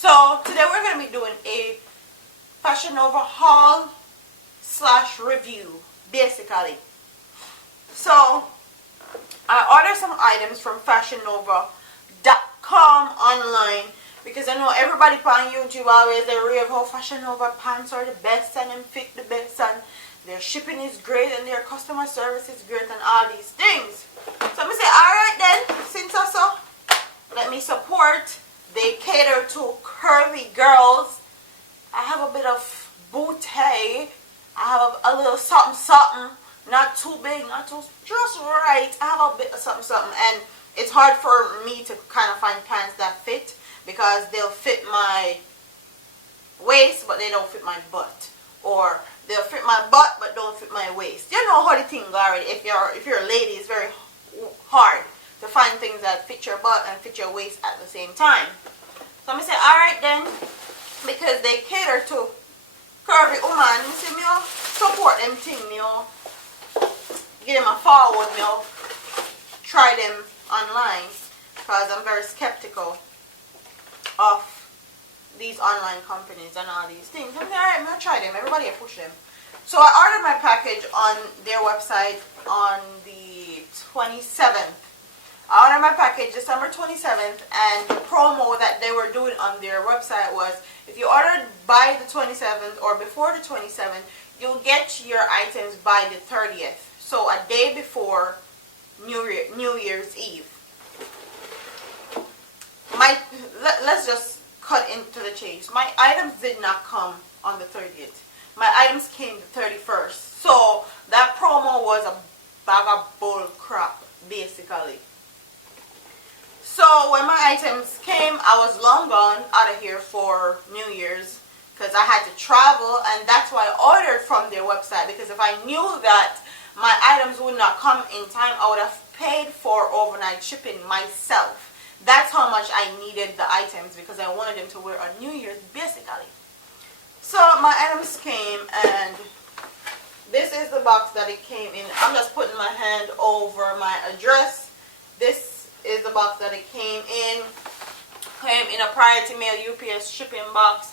So today we're going to be doing a Fashion Nova haul slash review, basically. So I ordered some items from fashionnova.com online because I know everybody on YouTube always they rave how Fashion Nova pants are the best and them fit the best and their shipping is great and their customer service is great and all these things. So I'm going to say, alright then, since I saw, let me support. They cater to curvy girls. I have a bit of booty. I have a little something something. Not too big, not too, just right. I have a bit of something something. And it's hard for me to kind of find pants that fit because they'll fit my waist but they don't fit my butt. Or they'll fit my butt but don't fit my waist. You know how the thing already. If you're a lady, it's very hard to find things that fit your butt and fit your waist at the same time. So I'm going to say, alright then, because they cater to curvy woman, you see me, support them thing, give them a forward, try them online, because I'm very skeptical of these online companies and all these things. I'm alright, I'm going to try them, everybody push them. So I ordered my package on their website on the 27th. I ordered my package December 27th, and the promo that they were doing on their website was if you ordered by the 27th or before the 27th, you'll get your items by the 30th. So a day before New Year's Eve. Let's just cut into the chase. My items did not come on the 30th. My items came the 31st. So that promo was a bag of bull crap, basically. So when my items came, I was long gone out of here for New Year's because I had to travel, and that's why I ordered from their website, because if I knew that my items would not come in time, I would have paid for overnight shipping myself. That's how much I needed the items because I wanted them to wear on New Year's basically. So my items came, and this is the box that it came in. I'm just putting my hand over my address. This is the box that it came in. Came in a priority mail UPS shipping box,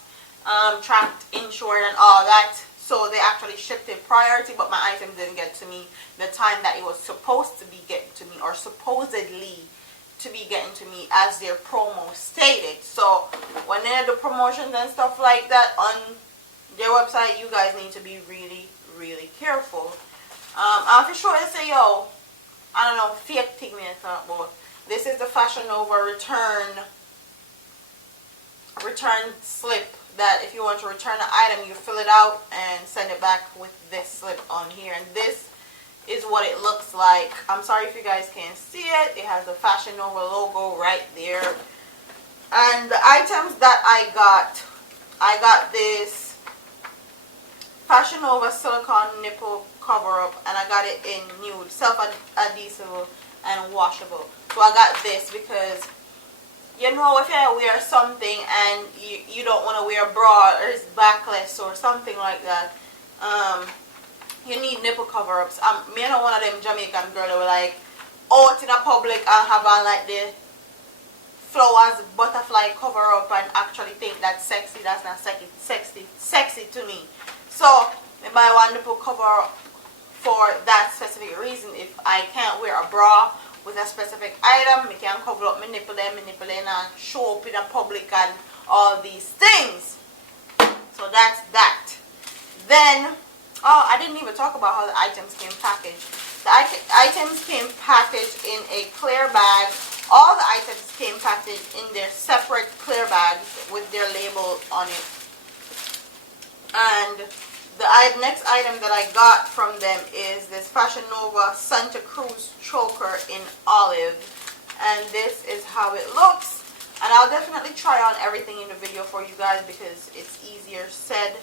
tracked, insured and all that. So they actually shipped it priority, but my items didn't get to me the time that it was supposed to be getting to me, or supposedly to be getting to me as their promo stated. So when they do promotions and stuff like that on their website, you guys need to be really, really careful. I'm for sure they say, yo, I don't know, fake thing me I thought, but this is the Fashion Nova return slip that if you want to return an item, you fill it out and send it back with this slip on here. And this is what it looks like. I'm sorry if you guys can't see it. It has the Fashion Nova logo right there. And the items that I got this Fashion Nova silicone nipple cover up, and I got it in nude, self-adhesive and washable. So I got this because, you know, if you wear something and you don't want to wear a bra or it's backless or something like that, you need nipple cover-ups. Me and one of them Jamaican girls that were like out in a public and have on like the flowers butterfly cover-up and actually think that's sexy. That's not sexy to me. So I buy one nipple cover for that specific reason. If I can't wear a bra with a specific item, I can cover up my nipple and show up in a public and all these things. So that's that. Then, oh, I didn't even talk about how the items came packaged. The items came packaged in a clear bag. All the items came packaged in their separate clear bags with their label on it. And the next item that I got from them is this Fashion Nova Santa Cruz choker in olive, and this is how it looks. And I'll definitely try on everything in the video for you guys because it's easier said.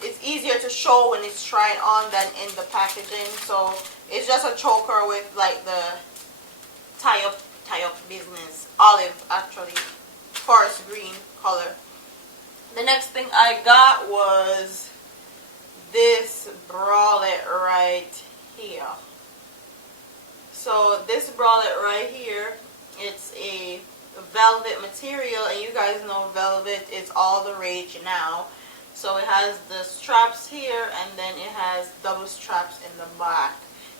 It's easier to show when it's tried on than in the packaging. So it's just a choker with like the tie up business, olive actually, forest green color. The next thing I got was this bralette right here. So this bralette right here, it's a velvet material, and you guys know velvet is all the rage now. So it has the straps here, and then it has double straps in the back.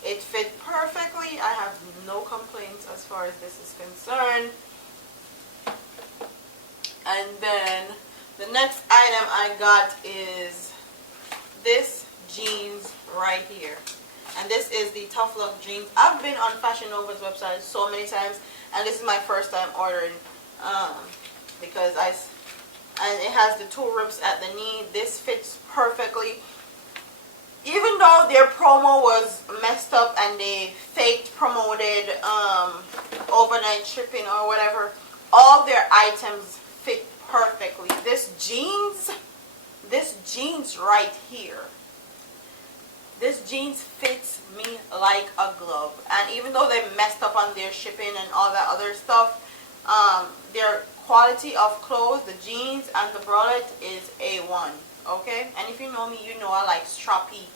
It fit perfectly. I have no complaints as far as this is concerned. And then the next item I got is this jeans right here. And this is the Tough Love jeans. I've been on Fashion Nova's website so many times, and this is my first time ordering because and it has the two rips at the knee. This fits perfectly. Even though their promo was messed up and they faked promoted overnight shipping or whatever, all their items fit perfectly. This jeans right here, this jeans fits me like a glove. And even though they messed up on their shipping and all that other stuff, their quality of clothes, the jeans and the bralette is A1. Okay, and if you know me, you know I like strappy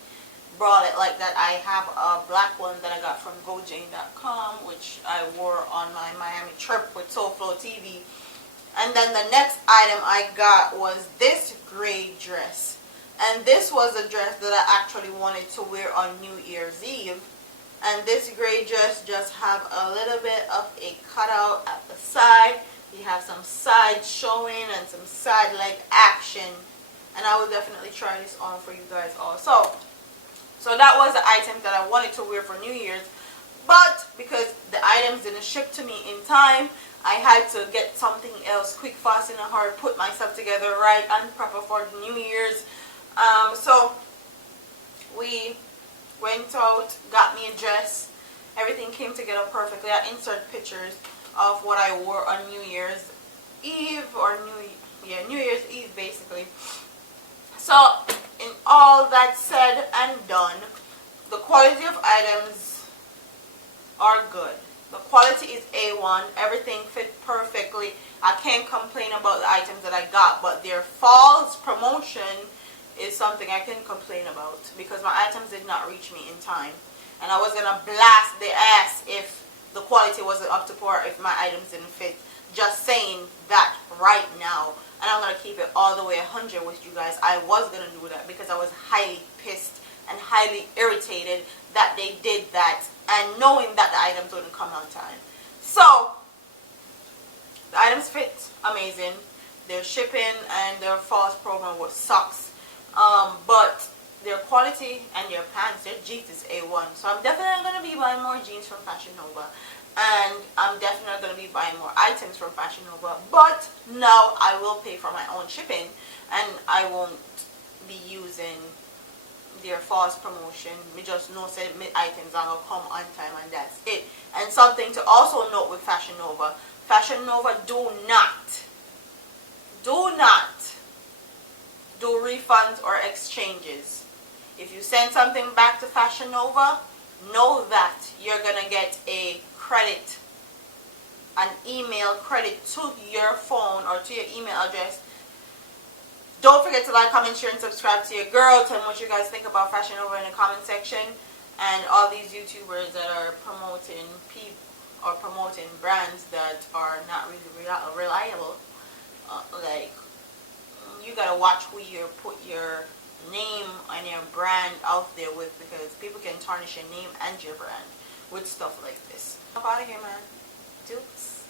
bralette like that. I have a black one that I got from GoJane.com, which I wore on my Miami trip with SoFlo TV. And then the next item I got was this gray dress. And this was a dress that I actually wanted to wear on New Year's Eve. And this gray dress just have a little bit of a cutout at the side. You have some side showing and some side leg action. And I will definitely try this on for you guys also. So that was the item that I wanted to wear for New Year's. But because the items didn't ship to me in time, I had to get something else quick, fast, in a hurry, put myself together right and proper for the New Year's. So we went out, got me a dress. Everything came together perfectly. I insert pictures of what I wore on New Year's Eve or New Year's Eve basically. So in all that said and done, the quality of items are good. The quality is A1. Everything fit perfectly. I can't complain about the items that I got, but their fall's promotion is something I can complain about because my items did not reach me in time. And I was going to blast the ass if the quality wasn't up to par, if my items didn't fit. Just saying that right now. And I'm going to keep it all the way 100 with you guys. I was going to do that because I was highly pissed and highly irritated that they did that, and knowing that the items wouldn't come on time. So the items fit amazing. Their shipping and their false program was sucks. But their quality and their pants, their jeans is A1. So I'm definitely going to be buying more jeans from Fashion Nova. And I'm definitely going to be buying more items from Fashion Nova. But now I will pay for my own shipping. And I won't be using their false promotion. Me just know say my items are going to come on time, and that's it. And something to also note with Fashion Nova. Fashion Nova do not do refunds or exchanges. If you send something back to Fashion Nova, know that you're going to get a credit, an email credit to your phone or to your email address. Don't forget to like, comment, share, and subscribe to your girl. Tell me what you guys think about Fashion Nova in the comment section. And all these YouTubers that are promoting brands that are not really reliable, like, you gotta watch who you put your name and your brand out there with, because people can tarnish your name and your brand with stuff like this. I'm out of here, man. Dukes.